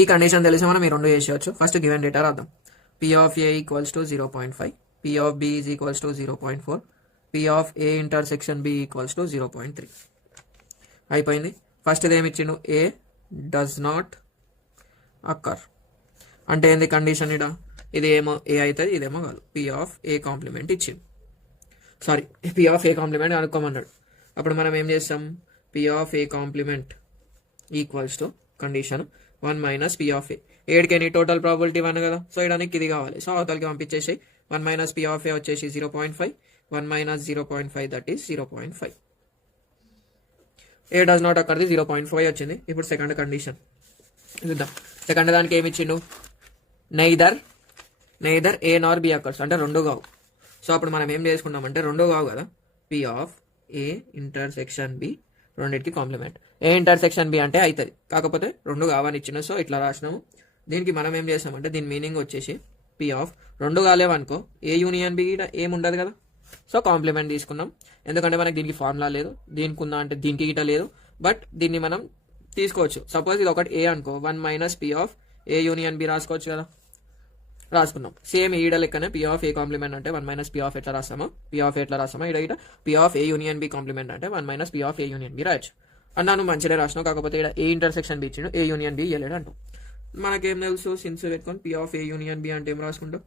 ఈ కండిషన్ తెలిసి మనం ఈ రెండు చేసేయచ్చు. ఫస్ట్ గివెన్ డేటా రాద్దాం. P of A equals to 0.5, P of B is equals to 0.4, P of A intersection B equals to 0.3. అయిపోయింది. ఫస్ట్ ఇది ఏమిచ్చిండు, ఏ డస్ నాట్ అక్కర్ అంటే ఏంది కండిషన్ ఇడ, ఇది ఏమో ఏ అవుతుంది, ఇదేమో కాదు. పీ ఆఫ్ ఏ కాంప్లిమెంట్ ఇచ్చిండు, sorry P of A complement అనుకోమన్నాడు. అప్పుడు మనం ఏం చేస్తాం, P of A complement equals to condition 1 minus P of A. ఏడికేని టోటల్ ప్రాబిలిటీ 1 కదా, సో ఇడానికి ఇది కావాలి. సో అవతలకి పంపించేసి 1 మైనస్ పీ ఆఫ్ ఏ వచ్చేసి 0.5, 1 minus 0.5 that is 0.5. A does not అక్కర్ది 0.5 వచ్చింది. ఇప్పుడు సెకండ్ కండిషన్ చూద్దాం. సెకండ్ దానికి ఏమి ఇచ్చిండు, నైదర్ ఏ నార్ బి అక్కర్స్ అంటే రెండు కావు. సో అప్పుడు మనం ఏం చేసుకున్నామంటే రెండు కావు కదా, P of A intersection B రెండింటికి కాంప్లిమెంట్. ఏ ఇంటర్సెక్షన్ బి అంటే అవుతుంది, కాకపోతే రెండు కావని ఇచ్చిన, సో ఇట్లా రాసినాము. దీనికి మనం ఏం చేస్తామంటే దీని మీనింగ్ వచ్చేసి పీ ఆఫ్ రెండు కాలేవనుకో ఏ యూనియన్ బి ఏముండదు కదా, సో కాంప్లిమెంట్ తీసుకున్నాం. ఎందుకంటే మనకి దీనికి ఫార్ములా లేదు, దీనికి ఉందా అంటే దీనికి గిట లేదు, బట్ దీన్ని మనం తీసుకోవచ్చు. సపోజ్ ఇది ఒకటి ఏ అనుకో, 1 minus P of A union B రాసుకోవచ్చు కదా, రాసుకున్నాం. సేమ్ ఈడ లెక్కనే పీ ఆఫ్ ఏ కాంప్లిమెంట్ అంటే 1 మైనస్ పీ ఆఫ్ ఎట్లా రాస్తామో, పీ ఆఫ్ ఎట్లా రాస్తామో ఇడ P of A union B complement అంటే 1 minus P of A union B రాయొచ్చు. అన్నాను మంచిగా రాసినావు, కాకపోతే ఇక్కడ ఏ ఇంటర్సెక్షన్ బి ఇచ్చిండు, ఏ యూనియన్ బి ఇవ్వలేడు అంటాం. మనకేం తెలుసు, సిన్స్ పెట్టుకొని P of A union B అంటే ఏం రాసుకుంటాం,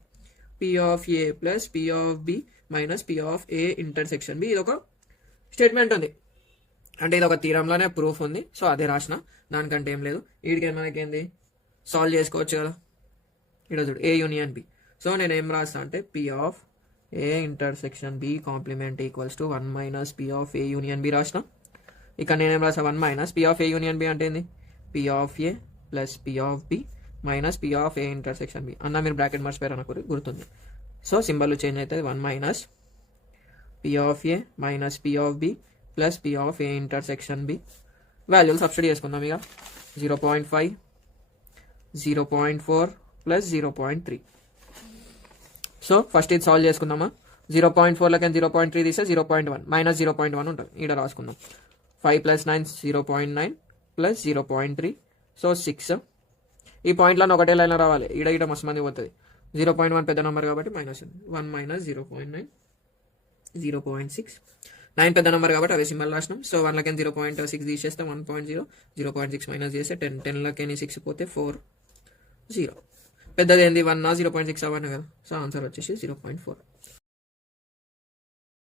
P of A plus P of B minus P of A intersection B. ఇది ఒక స్టేట్మెంట్ ఉంది, అంటే ఇది ఒక థీరంలోనే ప్రూఫ్ ఉంది, సో అదే రాసిన, దానికంటే ఏం లేదు. వీడికి మనకేంది సాల్వ్ చేసుకోవచ్చు కదా. ఇక్కడ చూడు ఏ యూనియన్ బి, సో నేను ఏం రాస్తా అంటే P of A intersection B complement equals to 1 minus P of A union B రాసిన. ఇక్కడ నేనేం రాసా, 1 minus P of A union B అంటే ఏంది, P of A plus P of B minus P of A intersection B. అన్న మీరు bracket మర్చిపోయారు అనుకోరు, గుర్తుంది. సో సింబల్ చేంజ్ అవుతుంది, 1 minus P of A minus P of B plus P of A intersection B. వాల్యూలు substitute చేసుకుందాం ఇక, 0.5, 0.4 plus 0.3. So first ఇది సాల్వ్ చేసుకుందామా. 0.4 0.3 తీస్తే 0.1 మైనస్ 0.1 ఉంటుంది, ఇక్కడ రాసుకుందాం. 5 ప్లస్ 9 0.9 ప్లస్ 0.3, సో 6. ఈ పాయింట్లను ఒకటే లైన్ రావాలి, ఈడ మస్తు మంది పోతుంది. 0.1 పెద్ద నెంబర్ కాబట్టి మైనస్ 1 మైనస్ 0.9, 0.6. 9 పెద్ద నెంబర్ కాబట్టి అదే సింబల్ రాసినాం. సో 1 0.6 తీసేస్తే 1.0, 0.6 మైనస్ చేస్తే 10, 10 6 పోతే 4, 0. పెద్దది ఏంది 1, 0.6 అవ్వను కదా, సో ఆన్సర్ వచ్చేసి 0.4.